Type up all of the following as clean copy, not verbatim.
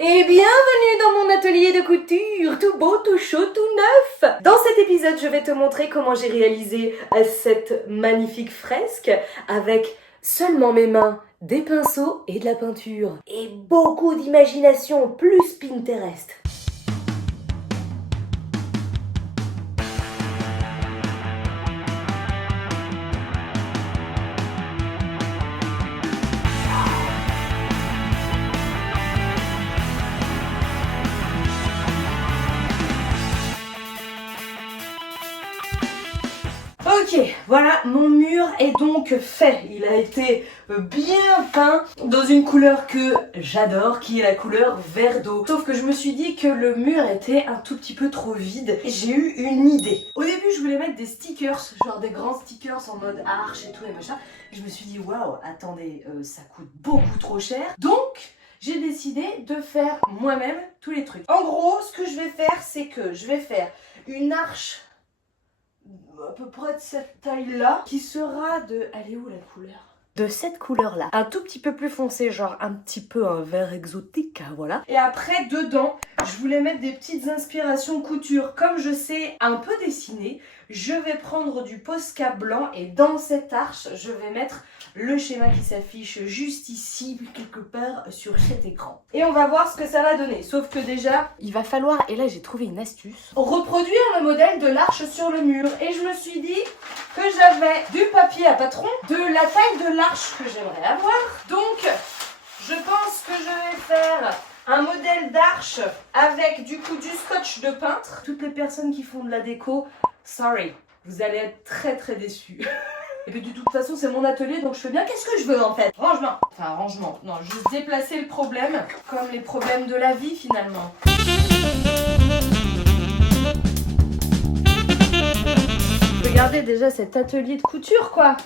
Et bienvenue dans mon atelier de couture, tout beau, tout chaud, tout neuf. Dans cet épisode, je vais te montrer comment j'ai réalisé cette magnifique fresque avec seulement mes mains, des pinceaux et de la peinture. Et beaucoup d'imagination, plus Pinterest. Ok, voilà, mon mur est donc fait. Il a été bien peint dans une couleur que j'adore, qui est la couleur vert d'eau. Sauf que je me suis dit que le mur était un tout petit peu trop vide. Et j'ai eu une idée. Au début, je voulais mettre des stickers, genre des grands stickers en mode arche et tout et machin. Et je me suis dit, waouh, attendez, ça coûte beaucoup trop cher. Donc, j'ai décidé de faire moi-même tous les trucs. En gros, ce que je vais faire, c'est que je vais faire une arche à peu près de cette taille-là, qui sera de... Elle est où la couleur? De cette couleur-là. Un tout petit peu plus foncé, genre un petit peu un vert exotique, voilà. Et après, dedans, je voulais mettre des petites inspirations couture. Comme je sais un peu dessiner, je vais prendre du Posca blanc et dans cette arche, je vais mettre le schéma qui s'affiche juste ici, quelque part sur cet écran. Et on va voir ce que ça va donner. Sauf que déjà, il va falloir, et là j'ai trouvé une astuce, reproduire le modèle de l'arche sur le mur. Et je me suis dit que j'avais du papier à patron de la taille de l'arche que j'aimerais avoir. Donc, je pense que je vais faire un modèle d'arche avec du coup du scotch de peintre. Toutes les personnes qui font de la déco, sorry, vous allez être très très déçus. Et puis de toute façon c'est mon atelier donc je fais bien qu'est-ce que je veux en fait. Rangement. Enfin rangement. Non, juste déplacer le problème comme les problèmes de la vie finalement. Regardez déjà cet atelier de couture quoi.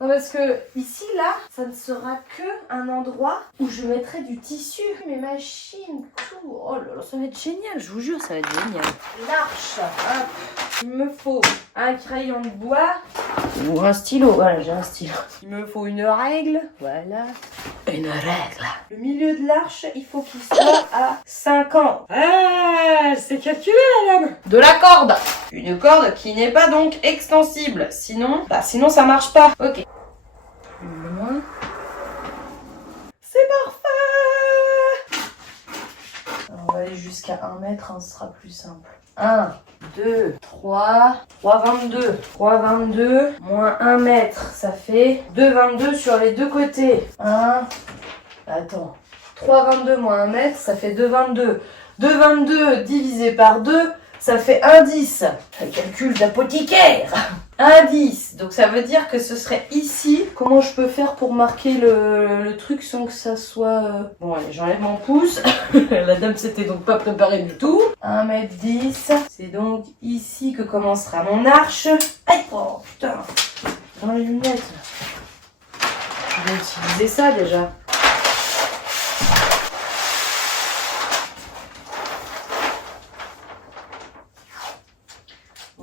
Non, parce que ici là, ça ne sera que un endroit où je mettrai du tissu, mes machines, tout. Oh là là, ça va être génial, je vous jure, ça va être génial. L'arche, hop, il me faut un crayon de bois ou un stylo. Voilà, j'ai un stylo. Il me faut une règle, voilà. Une règle. Le milieu de l'arche, il faut qu'il soit à 50. Ah, c'est calculé la dame. De la corde. Une corde qui n'est pas donc extensible. Sinon ça marche pas. Ok. Plus loin. C'est parfait. Alors, on va aller jusqu'à 1 mètre, hein, ce sera plus simple. 1, 2, 3, 3,22. 3,22 moins 1 mètre, ça fait 2,22 sur les deux côtés. 3,22 moins 1 mètre, ça fait 2,22. 2,22 divisé par 2, ça fait 1,10. Le calcul d'apothicaire. 1,10. Donc ça veut dire que ce serait ici. Comment je peux faire pour marquer le truc sans que ça soit... Bon allez, j'enlève mon pouce. La dame s'était donc pas préparée du tout. 1,10 m. C'est donc ici que commencera mon arche. Aïe, oh putain. Dans les lunettes. Je vais utiliser ça déjà.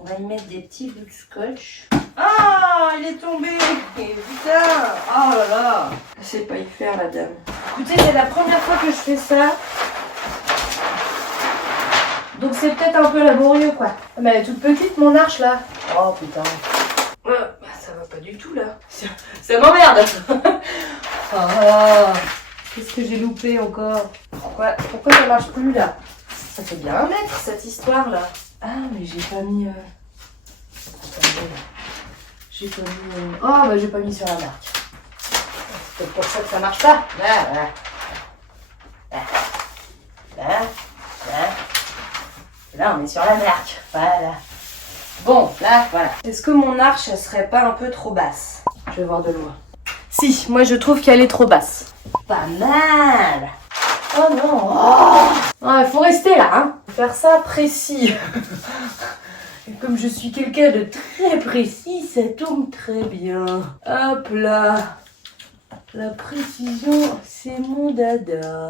On va y mettre des petits bouts de scotch. Ah, il est tombé. Putain. Oh là là. Je sais pas y faire la dame. Écoutez, c'est la première fois que je fais ça. Donc c'est peut-être un peu laborieux quoi. Mais elle est toute petite mon arche là. Oh putain. Ça va pas du tout là. Ça m'emmerde. Oh, qu'est-ce que j'ai loupé encore? Pourquoi ça marche plus là? Ça fait bien 1 mètre cette histoire là. Ah mais j'ai pas mis... J'ai pas mis... Oh bah j'ai pas mis sur la marque. C'est peut-être pour ça que ça marche pas. Là on est sur la marque. Voilà. Bon, là, voilà. Est-ce que mon arche, elle serait pas un peu trop basse? Je vais voir de loin. Si, moi je trouve qu'elle est trop basse. Pas mal. Oh non. Oh, il faut rester là, hein. Faire ça précis. Et comme je suis quelqu'un de très précis, ça tombe très bien. Hop là. La précision, c'est mon dada.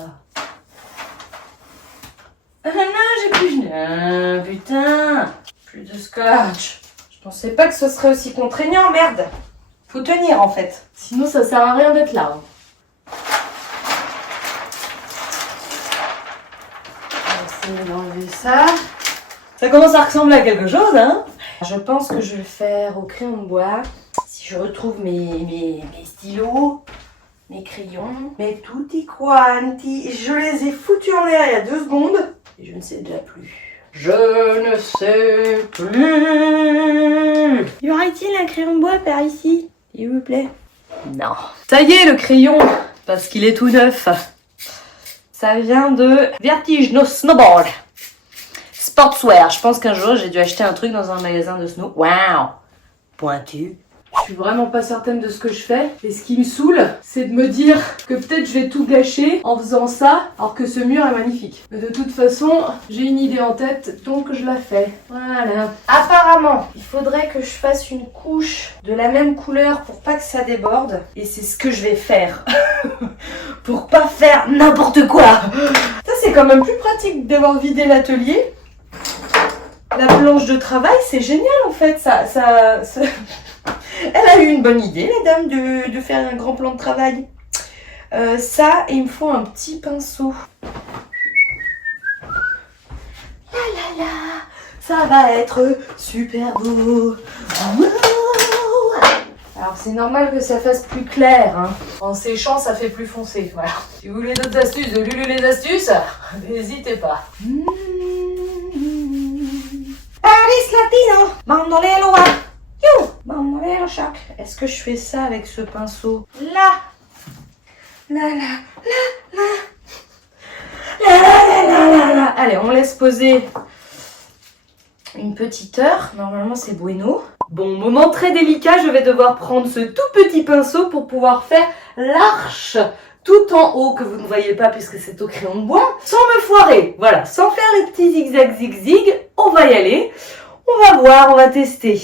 Ah non, j'ai plus... Ah, putain. Plus de scotch. Je pensais pas que ce serait aussi contraignant, merde. Faut tenir en fait. Sinon ça sert à rien d'être là. Je vais enlever ça. Ça commence à ressembler à quelque chose, hein? Je pense que je vais le faire au crayon de bois. Si je retrouve mes stylos, mes crayons, mes tutti quanti, je les ai foutus en l'air il y a 2 secondes et je ne sais déjà plus. Je ne sais plus. Y aura-t-il un crayon de bois par ici, s'il vous plaît? Non. Ça y est, le crayon, parce qu'il est tout neuf. Ça vient de Vertige No Snowboard. Sportswear. Je pense qu'un jour, j'ai dû acheter un truc dans un magasin de snow. Waouh! Pointu. Je suis vraiment pas certaine de ce que je fais. Et ce qui me saoule, c'est de me dire que peut-être je vais tout gâcher en faisant ça, alors que ce mur est magnifique. Mais de toute façon, j'ai une idée en tête, donc je la fais. Voilà. Apparemment, il faudrait que je fasse une couche de la même couleur pour pas que ça déborde. Et c'est ce que je vais faire. Pour pas faire n'importe quoi. Ça, c'est quand même plus pratique d'avoir vidé l'atelier. La planche de travail, c'est génial en fait. Ça... Elle a eu une bonne idée, la dame, de faire un grand plan de travail. Ça, et il me faut un petit pinceau. La la la, ça va être super beau. Alors c'est normal que ça fasse plus clair, hein. En séchant, ça fait plus foncé. Voilà. Si vous voulez d'autres astuces de Lulu les astuces, n'hésitez pas. Paris Latino, mandolero. You, mandolero choc. Est-ce que je fais ça avec ce pinceau? Là. Là, là, là, là. Là, là, là, là, là. Allez, on laisse poser une petite heure. Normalement, c'est bueno. Bon, moment très délicat, je vais devoir prendre ce tout petit pinceau pour pouvoir faire l'arche tout en haut que vous ne voyez pas puisque c'est au crayon de bois, sans me foirer. Voilà, sans faire les petits zigzags, on va y aller. On va voir, on va tester.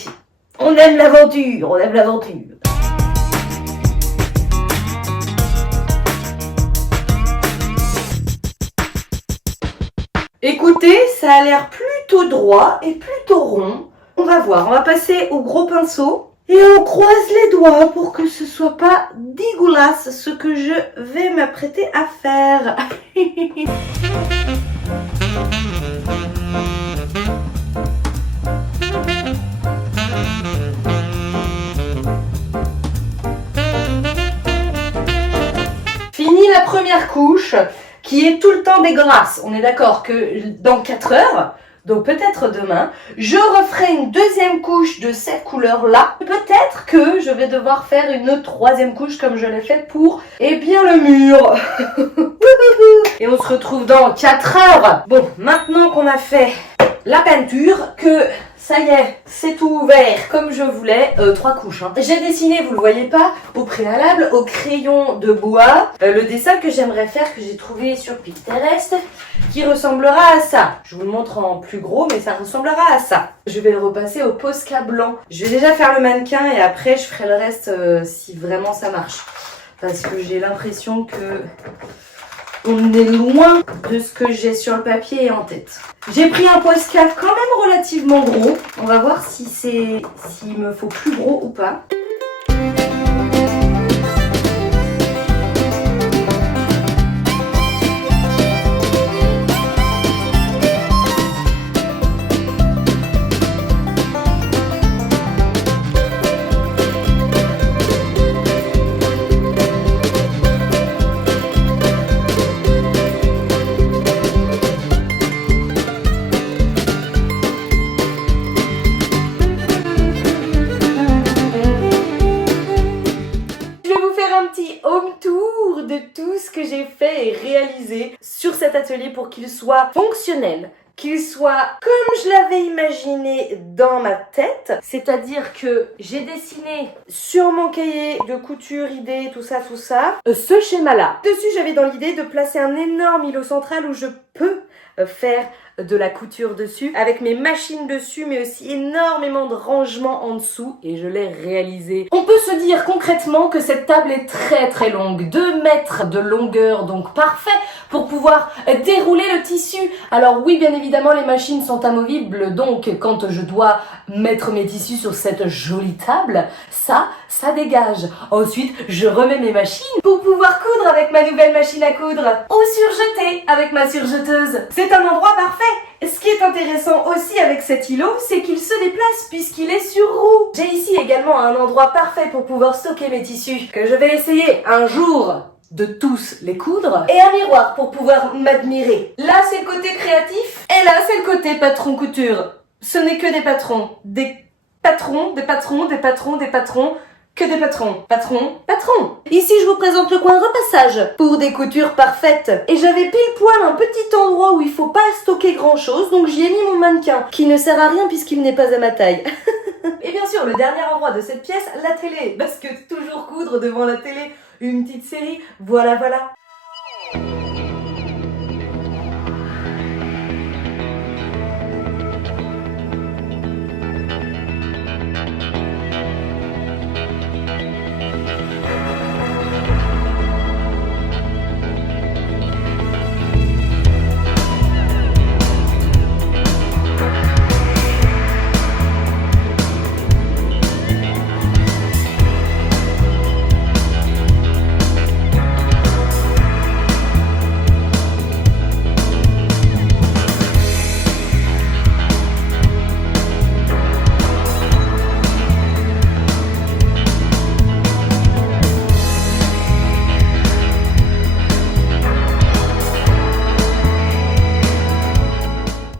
On aime l'aventure, on aime l'aventure. Écoutez, ça a l'air plutôt droit et plutôt rond. On va voir, on va passer au gros pinceau et on croise les doigts pour que ce soit pas dégueulasse ce que je vais m'apprêter à faire. Fini la première couche qui est tout le temps dégueulasse. On est d'accord que dans 4 heures, donc peut-être demain, je referai une deuxième couche de cette couleur-là. Peut-être que je vais devoir faire une 3e couche comme je l'ai fait pour, eh bien, le mur. Et on se retrouve dans 4 heures. Bon, maintenant qu'on a fait la peinture, que ça y est, c'est tout ouvert comme je voulais, 3 couches. Hein. J'ai dessiné, vous le voyez pas, au préalable, au crayon de bois, le dessin que j'aimerais faire, que j'ai trouvé sur Pinterest, qui ressemblera à ça. Je vous le montre en plus gros, mais ça ressemblera à ça. Je vais le repasser au Posca blanc. Je vais déjà faire le mannequin et après je ferai le reste si vraiment ça marche. Parce que j'ai l'impression que on est loin de ce que j'ai sur le papier et en tête. J'ai pris un Posca quand même relativement gros. On va voir si s'il me faut plus gros ou pas. Sur cet atelier pour qu'il soit fonctionnel, qu'il soit comme je l'avais imaginé dans ma tête, c'est-à-dire que j'ai dessiné sur mon cahier de couture, idée, tout ça, ce schéma-là. Dessus, j'avais dans l'idée de placer un énorme îlot central où je peux faire de la couture dessus, avec mes machines dessus, mais aussi énormément de rangements en dessous, et je l'ai réalisé. On peut se dire concrètement que cette table est très très longue, 2 mètres de longueur, donc parfait pour pouvoir dérouler le tissu. Alors oui, bien évidemment, les machines sont amovibles, donc quand je dois mettre mes tissus sur cette jolie table, ça, ça dégage. Ensuite, je remets mes machines pour pouvoir coudre avec ma nouvelle machine à coudre ou surjeter avec ma surjeteuse. C'est un endroit parfait. Ce qui est intéressant aussi avec cet îlot, c'est qu'il se déplace puisqu'il est sur roue. J'ai ici également un endroit parfait pour pouvoir stocker mes tissus que je vais essayer un jour de tous les coudre, et un miroir pour pouvoir m'admirer. Là, c'est le côté créatif, et là, c'est le côté patron couture. Ce n'est que des patrons. Des patrons, des patrons, des patrons, des patrons, que des patrons. Patrons, patrons. Ici, je vous présente le coin de repassage pour des coutures parfaites. Et j'avais pile poil un petit endroit où il faut pas stocker grand chose, donc j'y ai mis mon mannequin, qui ne sert à rien puisqu'il n'est pas à ma taille. Et bien sûr, le dernier endroit de cette pièce, la télé, parce que toujours coudre devant la télé, une petite série, voilà.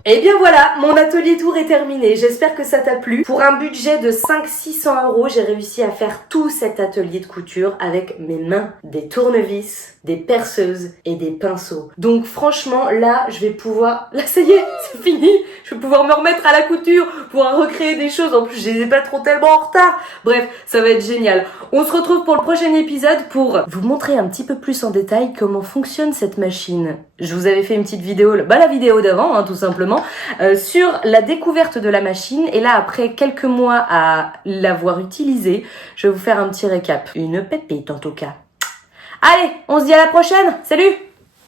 Et bien voilà, mon atelier tour est terminé. J'espère que ça t'a plu. Pour un budget de 500-600 €, j'ai réussi à faire tout cet atelier de couture avec mes mains, des tournevis, des perceuses et des pinceaux. Donc franchement, là, je vais pouvoir... Là, ça y est, c'est fini. Je vais pouvoir me remettre à la couture, pouvoir recréer des choses. En plus, j'ai pas trop tellement en retard. Bref, ça va être génial. On se retrouve pour le prochain épisode pour vous montrer un petit peu plus en détail comment fonctionne cette machine. Je vous avais fait une petite vidéo, la vidéo d'avant, tout simplement, sur la découverte de la machine. Et là, après quelques mois à l'avoir utilisée, je vais vous faire un petit récap. Une pépite en tout cas. Allez, on se dit à la prochaine. Salut!